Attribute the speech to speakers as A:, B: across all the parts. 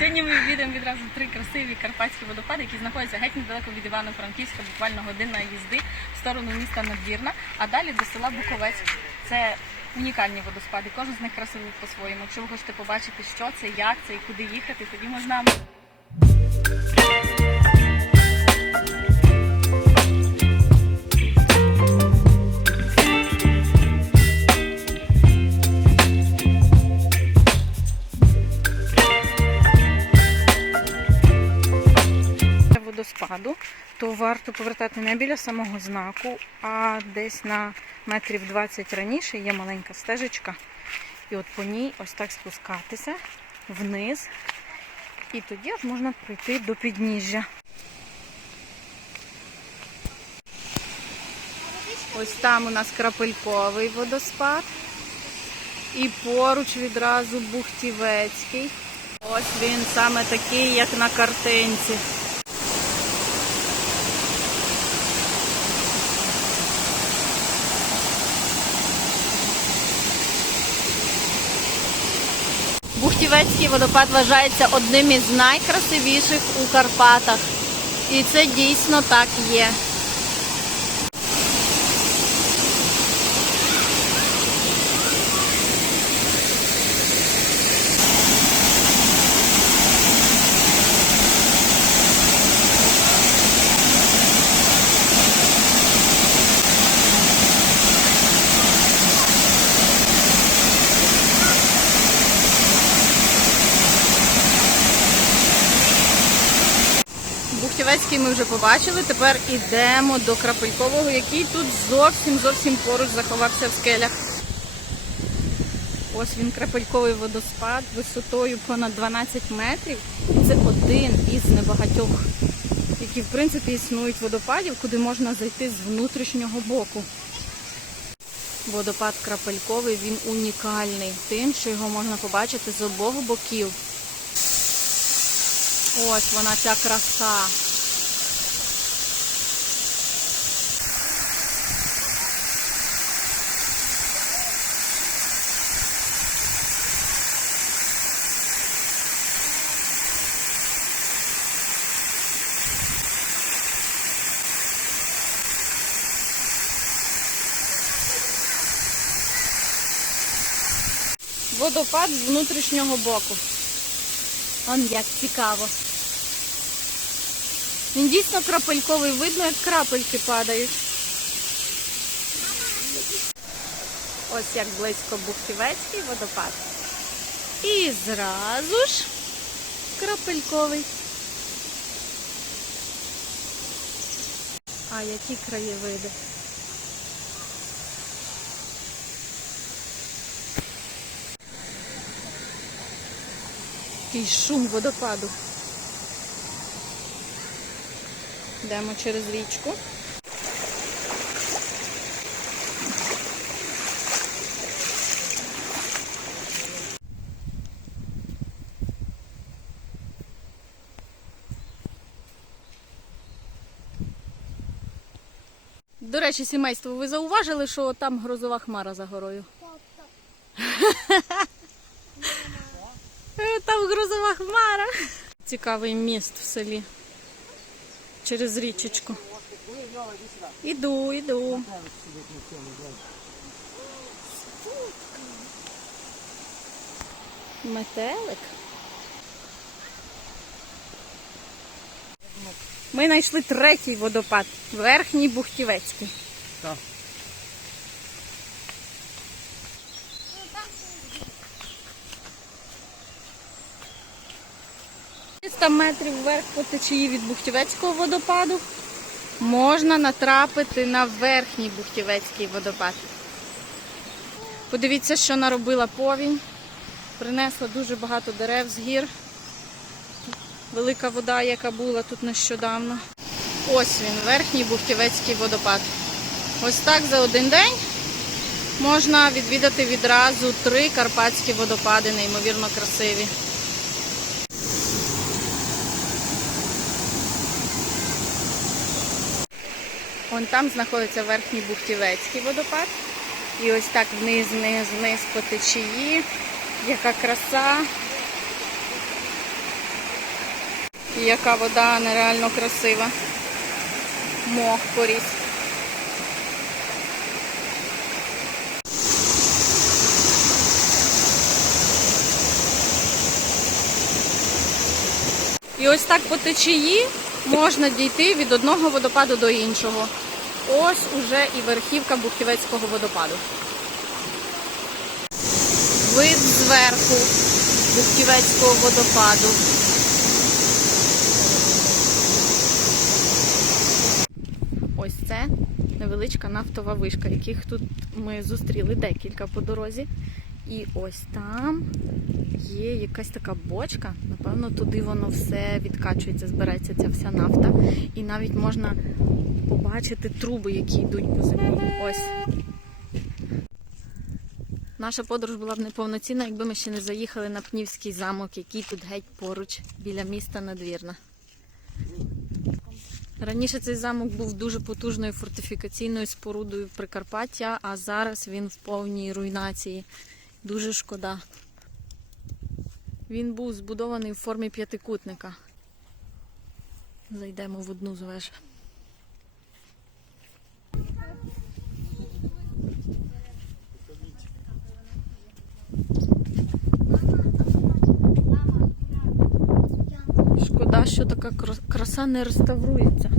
A: відвідаємо відразу три красиві карпатські водопади, які знаходяться геть недалеко від Івано-Франківська, буквально година їзди в сторону міста Надвірна, а далі до села Буковець. Це унікальні водоспади. Кожен з них красивий по-своєму. Якщо ви хочете побачити, що це, як це і куди їхати, тоді з нами. то варто повертати не біля самого знаку, а десь на метрів 20 раніше є маленька стежечка. І от по ній ось так спускатися вниз. І тоді можна прийти до підніжжя. Ось там у нас крапельковий водоспад. І поруч відразу Бухтівецький. Ось він саме такий, як на картинці. Бухтівецький водопад вважається одним із найкрасивіших у Карпатах. І це дійсно так є. Бухтівецький ми вже побачили. Тепер ідемо до Крапелькового, який тут зовсім зовсім поруч заховався в скелях. Ось він крапельковий водоспад висотою понад 12 метрів. Це один із небагатьох, які в принципі існують водопадів, куди можна зайти з внутрішнього боку. Водопад крапельковий, він унікальний тим, що його можна побачити з обох боків. Ось вона ця краса. Водопад з внутрішнього боку. Он як цікаво. Він дійсно крапельковий, видно, як крапельки падають. Ось як близько Бухтівецький водопад. І зразу ж крапельковий. А які краєвиди. Який шум водопаду. Йдемо через річку. До речі, сімейство, ви зауважили, що там грозова хмара за горою? Е, Там грозова хмара. Цікавий міст в селі. Через річечку. Іду, іду. Метелик. Ми знайшли третій водопад. Верхній Бухтівецький.
B: Так.
A: 300 метрів вверх по течії від Бухтівецького водопаду можна натрапити на верхній Бухтівецький водопад. Подивіться, що наробила повінь. Принесла дуже багато дерев з гір. Велика вода, яка була тут нещодавно. Ось він, верхній Бухтівецький водопад. Ось так за один день можна відвідати відразу три карпатські водопади, неймовірно красиві. Вон там знаходиться верхній Бухтівецький водопад. І ось так вниз, вниз, вниз по течії. Яка краса. І яка вода нереально красива. Мох поріс. І ось так по течії можна дійти від одного водопаду до іншого. Ось уже і верхівка Бухтівецького водопаду. Вид зверху Бухтівецького водопаду. Ось це невеличка нафтова вишка, яких тут ми зустріли декілька по дорозі. І ось там є якась така бочка. Напевно, туди воно все відкачується, збирається ця вся нафта. І навіть можна побачити труби, які йдуть по землі. Ось. Наша подорож була б неповноцінна, якби ми ще не заїхали на Пнівський замок, який тут геть поруч біля міста Надвірна. Раніше цей замок був дуже потужною фортифікаційною спорудою Прикарпаття, а зараз він в повній руйнації. Дуже шкода. Він був збудований в формі п'ятикутника. Зайдемо в одну з веж. Шкода, що така краса не реставрується.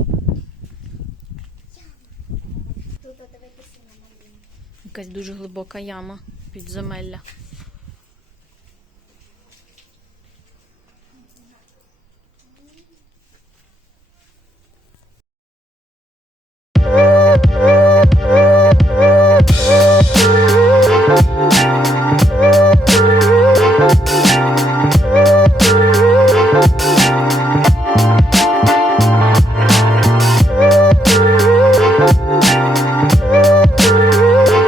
A: Якась дуже глибока яма pizzomella